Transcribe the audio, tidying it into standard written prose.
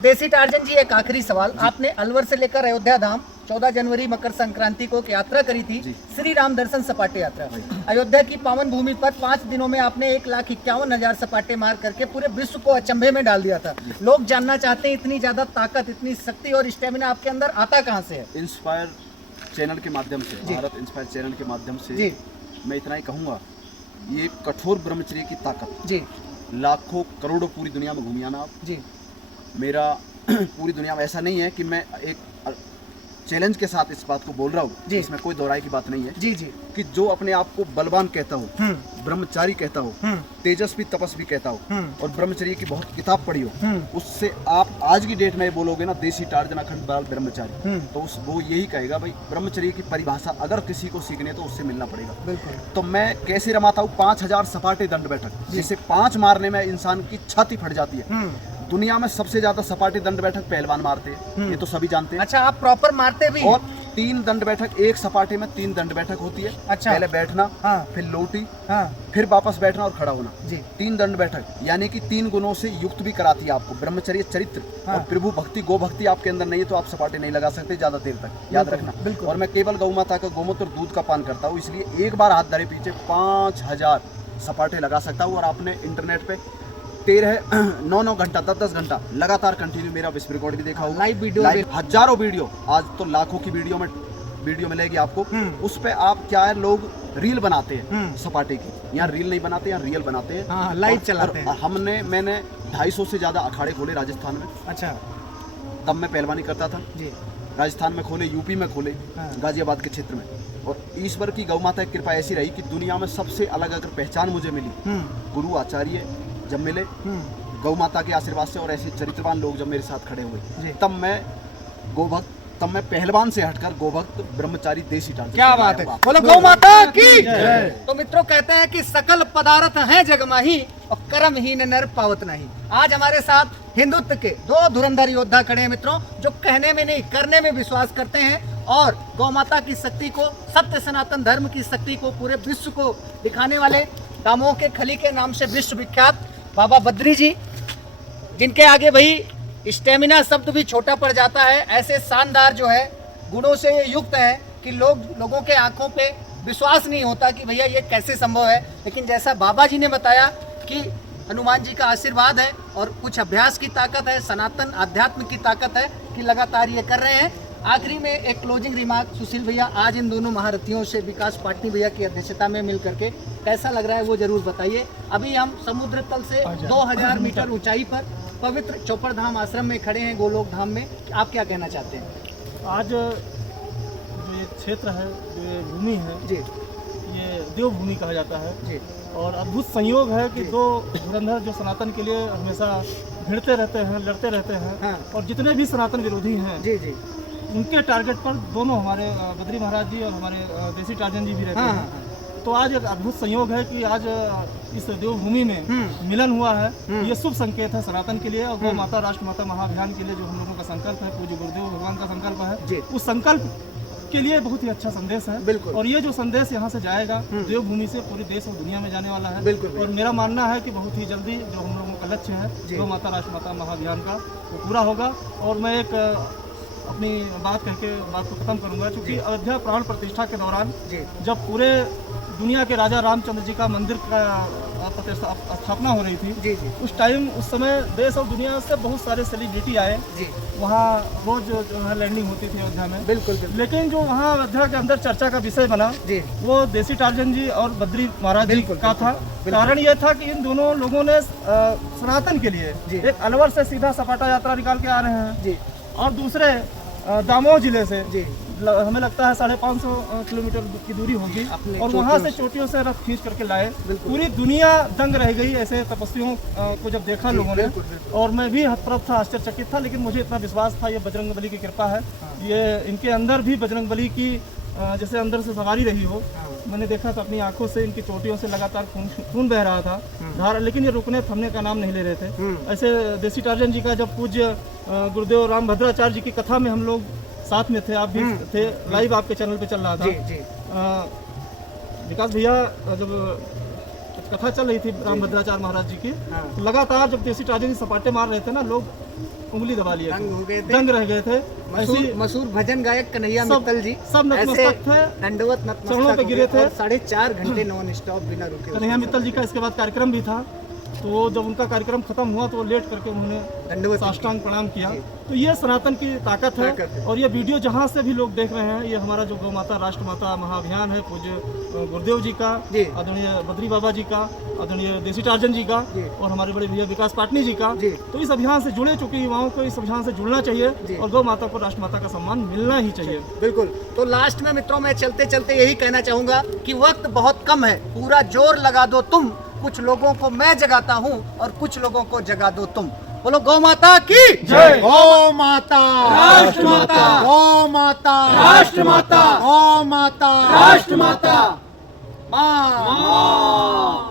देसी टार्जन जी, एक आखिरी सवाल। आपने अलवर से लेकर अयोध्या धाम 14 जनवरी मकर संक्रांति को एक यात्रा करी थी, श्री राम दर्शन सपाटे यात्रा। अयोध्या की पावन भूमि पर 5 दिनों में आपने 1,51,000 सपाटे मार करके पूरे विश्व को अचंभे में डाल दिया था। लोग जानना चाहते हैं, इतनी ज्यादा ताकत, इतनी शक्ति और स्टेमिना आपके अंदर आता कहाँ से है? इंस्पायर चैनल के माध्यम से, भारत इंस्पायर चैनल के माध्यम से मैं इतना ही कहूँगा, ये कठोर ब्रह्मचर्य की ताकत जी, लाखों करोड़ों पूरी दुनिया में घूमिए ना आप जी। मेरा पूरी दुनिया में ऐसा नहीं है कि मैं एक चैलेंज के साथ इस बात को बोल रहा हूँ, इसमें कोई दोहराई की बात नहीं है जी जी, कि जो अपने आप को बलवान कहता हो, ब्रह्मचारी कहता हो, तेजस्वी तपस्वी कहता हो और ब्रह्मचर्य की बहुत किताब पढ़ी हो, उससे आप आज की डेट में ये बोलोगे ना देसी टार्जन अखंड बाल ब्रह्मचारी, तो वो यही कहेगा भाई ब्रह्मचर्य की परिभाषा अगर किसी को सीखने तो उससे मिलना पड़ेगा। तो मैं कैसे रमाता हूँ 5,000 सपाटे दंड बैठक, जिसे 5 मारने में इंसान की छाती फट जाती है। दुनिया में सबसे ज्यादा सपाटे दंड बैठक पहलवान मारते हैं, ये तो सभी जानते हैं। अच्छा, आप प्रॉपर मारते भी? और 3 दंड बैठक, एक सपाटे में 3 दंड बैठक होती है। अच्छा। पहले बैठना, फिर लोटी, फिर वापस बैठना और खड़ा होना जी। 3 दंड बैठक, यानी कि 3 गुणों से युक्त भी कराती है आपको। ब्रह्मचर्य, चरित्र और प्रभु भक्ति, गो भक्ति आपके अंदर नहीं है तो आप सपाटे नहीं लगा सकते ज्यादा देर तक, याद रखना। और मैं केवल गौ माता का गोमूत्र और दूध का पान करता हूँ, इसलिए एक बार हाथ धरे पीछे 5,000 सपाटे लगा सकता हूँ। और आपने इंटरनेट पे 9 घंटा 10 घंटा लगातार कंटिन्यू मेरा विश्व रिकॉर्ड भी देखा होगा, लाइव वीडियो, हजारों वीडियो, आज तो लाखों की वीडियो मिलेगी आपको। उस पे आप क्या है, लोग रील बनाते हैं सपाटे की, यहाँ रील नहीं बनाते, यहाँ रियल बनाते हैं, लाइव चलाते हैं। मैंने 250 से ज्यादा अखाड़े खोले राजस्थान में। अच्छा। तब मैं पहलवानी करता था जी। राजस्थान में खोले, यूपी में खोले, गाजियाबाद के क्षेत्र में। और ईश्वर की गौ माता की कृपा ऐसी रही कि दुनिया में सबसे अलग अगर पहचान मुझे मिली, गुरु आचार्य जब मिले गौ माता के आशीर्वाद से और ऐसे चरित्रवान लोग जब मेरे साथ खड़े हुए, तब मैं गोभक्त, तब मैं पहलवान से हटकर गोभक्त ब्रह्मचारी देसी टार्जन। क्या बात है, बोलो गौ माता की। तो मित्रों, कहते हैं कि सकल पदार्थ हैं जग माही और कर्महीन नर पावत नहीं। आज हमारे साथ हिंदुत्व के 2 धुरंधर योद्धा खड़े हैं मित्रों, जो कहने में नहीं करने में विश्वास करते हैं और गौ माता की शक्ति को, सत्य सनातन धर्म की शक्ति को पूरे विश्व को दिखाने वाले दामों के खली के नाम से विश्व विख्यात बाबा बद्री जी, जिनके आगे भाई स्टेमिना शब्द भी छोटा पड़ जाता है। ऐसे शानदार जो है गुणों से ये युक्त है कि लोगों के आंखों पे विश्वास नहीं होता कि भैया ये कैसे संभव है। लेकिन जैसा बाबा जी ने बताया कि हनुमान जी का आशीर्वाद है और कुछ अभ्यास की ताकत है, सनातन आध्यात्म की ताकत है कि लगातार ये कर रहे हैं। आखिरी में एक क्लोजिंग रिमार्क सुशील भैया, आज इन दोनों महारथियों से विकास पाटनी भैया की अध्यक्षता में मिल करके कैसा लग रहा है वो जरूर बताइए। अभी हम समुद्र तल से 2000 मीटर ऊंचाई पर पवित्र चौपर धाम आश्रम में खड़े हैं, गोलोक धाम में। आप क्या कहना चाहते हैं? आज जो ये क्षेत्र है, जो ये भूमि है जी, ये देवभूमि कहा जाता है जी। और अद्भुत संयोग है कि 2 धुरंधर जो सनातन के लिए हमेशा भिड़ते रहते हैं, लड़ते रहते हैं, और जितने भी सनातन विरोधी हैं जी जी, उनके टारगेट पर दोनों हमारे बद्री महाराज जी और हमारे देसी टार्जन जी भी रहते हैं। तो आज एक अद्भुत संयोग है कि आज इस देवभूमि में मिलन हुआ है। ये शुभ संकेत है सनातन के लिए और गौ माता राष्ट्र माता महाअभियान के लिए जो हम लोगों का संकल्प है, पूज्य गुरुदेव भगवान का संकल्प है, उस संकल्प के लिए बहुत ही अच्छा संदेश है। बिल्कुल। और ये जो संदेश यहाँ से जाएगा देवभूमि से पूरे देश और दुनिया में जाने वाला है। बिल्कुल। और मेरा मानना है कि बहुत ही जल्दी जो हम लोगों का लक्ष्य है गौ माता राष्ट्र माता महाअभियान का, वो पूरा होगा। और मैं एक अपनी बात कह के बात को खत्म करूंगा, क्योंकि अयोध्या प्राण प्रतिष्ठा के दौरान जब पूरे दुनिया के राजा रामचंद्र जी का मंदिर का स्थापना हो रही थी जी जी, उस टाइम, उस समय देश और दुनिया से बहुत सारे सेलिब्रिटी आए जी। वहाँ रोज जो है लैंडिंग होती थी अयोध्या में। बिल्कुल। लेकिन जो वहाँ अयोध्या के अंदर चर्चा का विषय बना जी, वो देसी टार्जन जी और बद्री महाराज जी का था। कारण यह था कि इन दोनों लोगों ने सनातन के लिए एक अलवर से सीधा सपाटा यात्रा निकाल के आ रहे हैं जी, और दूसरे दामोह जिले से जी, हमें लगता है 550 किलोमीटर की दूरी होगी, और वहाँ से चोटियों से रथ खींच करके लाए। पूरी दुनिया दंग रह गई ऐसे तपस्वियों को जब देखा लोगों ने। और मैं भी हतप्रभ था, आश्चर्यचकित था, लेकिन मुझे इतना विश्वास था ये बजरंगबली की कृपा है। ये इनके अंदर भी बजरंगबली की जैसे अंदर से सवारी रही हो। मैंने देखा था अपनी आंखों से, इनकी चोटियों से लगातार खून बह रहा था धार, लेकिन ये रुकने थमने का नाम नहीं ले रहे थे। ऐसे देसी टार्जन जी का जब पूज्य गुरुदेव राम भद्राचार्य जी की कथा में हम लोग साथ में थे, आप भी थे, लाइव आपके चैनल पे चल रहा था जी। विकास भैया जब कथा चल रही थी राम भद्राचार्य महाराज जी की, लगातार जब देसी टार्जन जी सपाटे मार रहे थे ना, लोग उंगली दबा लिए दंग हो गए थे। दंग रह गए थे। ऐसी मशहूर भजन गायक कन्हैया सब- मित्तल जी सब नतमस्तक थे, दंडवत चरणों नतमस्तक पे हो गिरे गए थे। और 4.5 घंटे नॉन स्टॉप बिना रुके कन्हैया मित्तल जी का इसके बाद कार्यक्रम भी था, तो जब उनका कार्यक्रम खत्म हुआ तो वो लेट करके उन्होंने दंडवत साष्टांग प्रणाम किया। तो ये सनातन की ताकत है। और ये वीडियो जहाँ से भी लोग देख रहे हैं, ये हमारा जो गौ माता राष्ट्र माता महाअभियान है, पूज्य गुरुदेव जी का, आदरणीय बद्री बाबा जी का, आदरणीय देसी टार्जन जी का और हमारे बड़े भैया विकास पाटनी जी का। तो इस अभियान से जुड़े चुके युवाओं को इस अभियान से जुड़ना चाहिए और गौ माता को राष्ट्र माता का सम्मान मिलना ही चाहिए। बिल्कुल। तो लास्ट में मित्रों मैं चलते चलते यही कहना चाहूंगा कि वक्त बहुत कम है, पूरा जोर लगा दो तुम, कुछ लोगों को मैं जगाता हूँ और कुछ लोगों को जगा दो तुम। बोलो गौ माता की जय। गौ माता राष्ट्र माता। गौ माता राष्ट्र माता। गौ माता राष्ट्र माता। माँ।